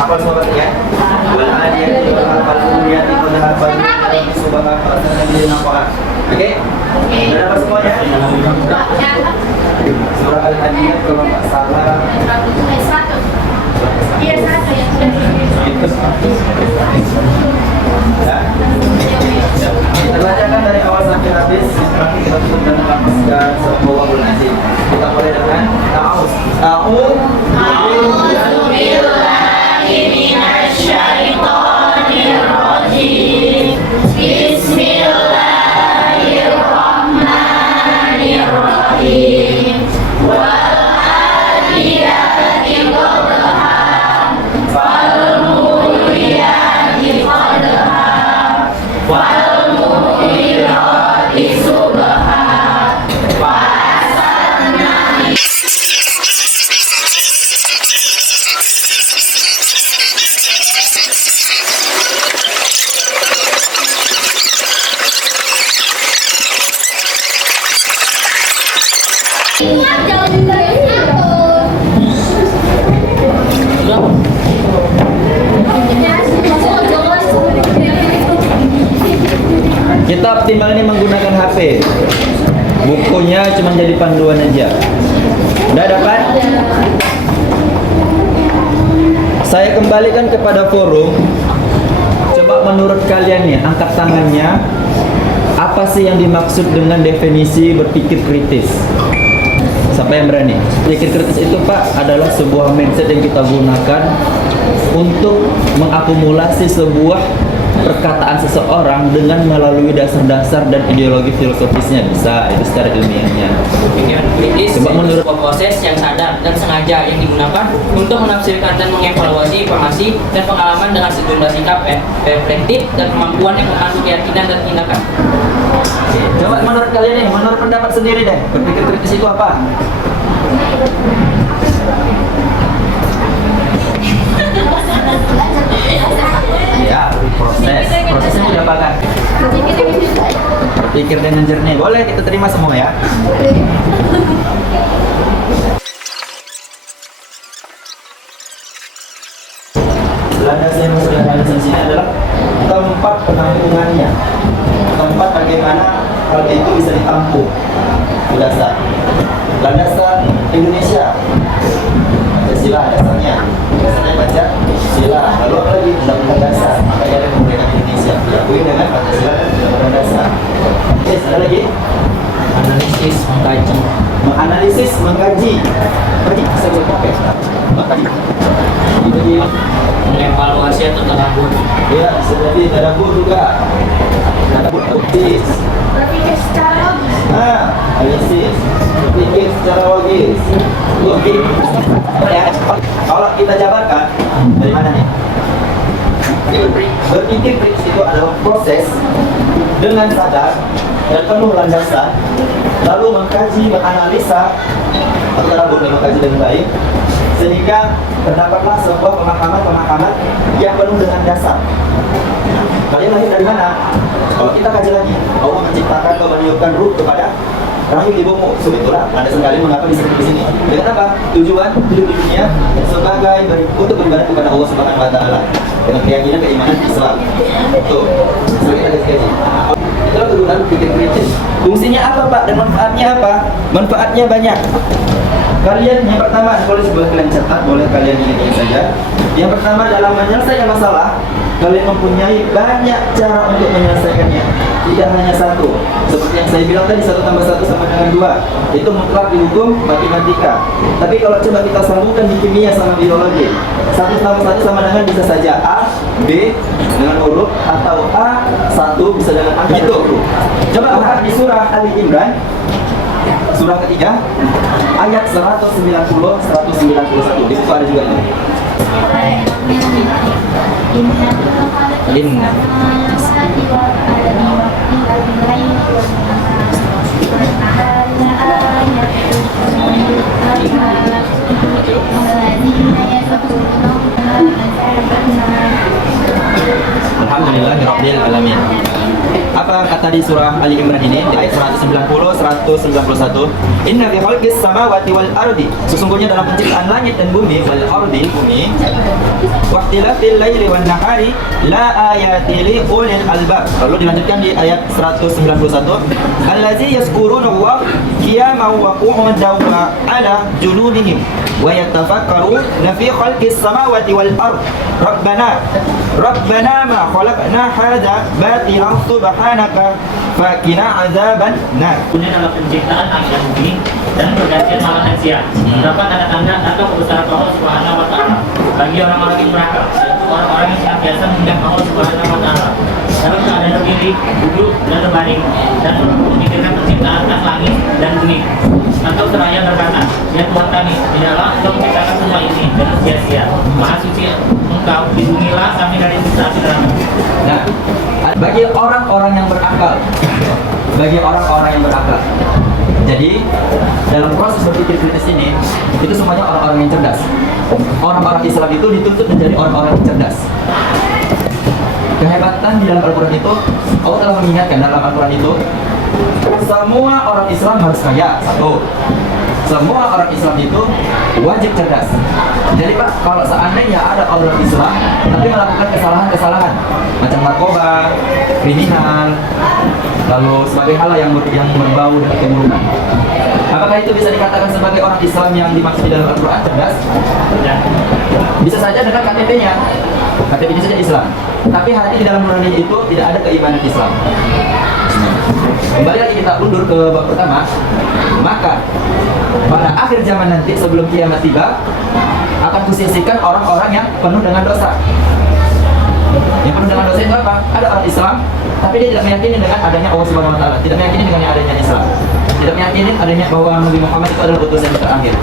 Hafal semua berarti ya. Wal adiyati wal hafal muriyati wal hafal subhanallah dan nafa'at. Oke? Sudah dapat semuanya? Surah Al-Hadiyat kalau nggak salah. Iya, satu ya. Ya. Kita bacakan dari awal sampai habis. Terakhir kita tutup dan melepaskan Subhanallahul Azim. Kita mulai dengan ta'awuz. A'udzu billahi minasyaitonir rajim. Bismillahirrahmanirrahim. Wal adiyati dhabhan fal muriyati qadhan wal mughirati subhan fasalna. Kita optimal ini menggunakan HP. Bukunya cuma jadi panduan aja. Udah dapat? Saya kembalikan kepada forum. Coba menurut kalian nih, angkat tangannya. Apa sih yang dimaksud dengan definisi berpikir kritis? Siapa yang berani? Berpikir kritis itu Pak adalah sebuah mindset yang kita gunakan untuk mengakumulasi sebuah perkataan seseorang dengan melalui dasar-dasar dan ideologi filosofisnya. Bisa, itu secara ilmiahnya. Pikiran kritis Coba menurut sebuah proses yang sadar dan sengaja yang digunakan untuk menafsirkan dan mengevaluasi informasi dan pengalaman dengan sejumlah sikap reflektif dan kemampuan yang mengandung keyakinan dan tindakan. Coba menurut kalian nih, menurut pendapat sendiri deh, berpikir kritis itu apa? Ya, prosesnya udah apa kan? Berpikir dengan jernih, boleh kita terima semua ya. Landasan yang sudah landasan sini adalah tempat penampungannya, tempat bagaimana hal itu bisa ditampung. Dasar landasan Indonesia, Pancasila dasarnya baca sila, lalu apa lagi? Undang-undang dasar, makanya ada kemerdekaan Indonesia diakui dengan Pancasila dan undang-undang dasar. Oke, ada lagi? Analisis, mengkaji. Menganalisis, mengkaji. Bagi bisa dipakai. Mengkaji. Jadi Mengevaluasi atau tadabbur. ya, seperti tadabbur juga. Tadabbur logis. Berpikir secara logis. Analisis. Berpikir secara logis. Logis. Ya, kalau kita jabarkan dari mana nih? Berpikir kritis itu adalah proses dengan sadar dan penuh landasan, lalu mengkaji, menganalisa, atau tadabbur mengkaji dengan baik, sehingga terdapatlah sebuah pemahaman-pemahaman yang penuh dengan dasar. Kalian lahir dari mana? Kalau kita kaji lagi, Allah menciptakan atau meniupkan ruh kepada rahim ibumu. Itulah ada sekali mengapa disebut di sini. Dengan apa? Tujuan hidup di dunia sebagai untuk beribadah kepada Allah Subhanahu Wa Taala dengan keyakinan keimanan Islam. Tuh, kita kaji. Itulah kegunaan pikir kritis. Fungsinya apa Pak? Dan manfaatnya apa? Manfaatnya banyak. Kalian yang pertama, boleh kalian catat, boleh kalian ingat saja. Yang pertama dalam menyelesaikan masalah, kalian mempunyai banyak cara untuk menyelesaikannya. Tidak hanya satu. Seperti yang saya bilang tadi, 1 tambah 1 sama dengan 2. Itu mutlak di hukum matematika. Tapi kalau coba kita sambungkan di kimia sama biologi, 1 tambah 1 sama dengan bisa saja A, B dengan huruf, atau A, 1 bisa dengan angka gitu. Coba lihat di surah Ali Imran, surah ketiga, ayat 190, 191. Di situ ada juga ini. Alhamdulillahirabbil alamin. Apa kata di surah Ali Imran ini di ayat 190 191? Inna fi khalqis samawati wal ardi, sesungguhnya dalam penciptaan langit dan bumi, wal ardi bumi, waqtilafil laili wan nahari la ayati li ulil albab. Lalu dilanjutkan di ayat 191, allazi yazkuruna Allah qiyaman wa qu'udan wa ala junubihim wa yatafakkaruna fi khalqis samawati wal ard. Rabbana ma khalaqna hadza batilan subhanaka faqina adzaban nar. Kemudian dalam penciptaan langit dan bumi dan pergantian malam dan siang, terdapat tanda-tanda atau kebesaran Allah Subhanahu wa Ta'ala bagi orang-orang yang berakal, yaitu orang-orang yang senantiasa mengingat Allah Subhanahu wa Ta'ala dalam keadaan berdiri, duduk, dan berbaring, dan memikirkan penciptaan langit dan bumi. Atau seraya berkata, ya Tuhan kami, tidaklah Engkau menciptakan semua ini dengan sia-sia. Maha suci Engkau, lindungilah kami dari siksa api neraka. Nah, bagi orang-orang yang berakal, jadi dalam proses berpikir kritis ini, itu semuanya orang-orang yang cerdas. Orang-orang Islam itu dituntut menjadi orang-orang yang cerdas. Kehebatan di dalam Al-Quran itu, Allah telah mengingatkan dalam Al-Quran itu, semua orang Islam harus kaya. Satu, semua orang Islam itu wajib cerdas. Jadi Pak, kalau seandainya ada orang Islam tapi melakukan kesalahan-kesalahan macam narkoba, kriminal, lalu sebagai hal yang berbau dengan keburukan, apakah itu bisa dikatakan sebagai orang Islam yang dimaksud di dalam Al-Quran cerdas? Bisa saja dengan KTP-nya, KTP-nya saja Islam, tapi hati di dalam nurani itu tidak ada keimanan Islam. Kembali lagi kita undur ke bab pertama. Maka pada akhir zaman nanti sebelum kiamat tiba akan kusisikan orang-orang yang penuh dengan dosa. Yang penuh dengan dosa itu apa? Ada orang Islam, tapi dia tidak meyakini dengan adanya Allah Subhanahu Wa Taala, tidak meyakini dengan adanya Islam, tidak meyakini adanya bahwa Nabi Muhammad itu adalah utusan yang terakhir.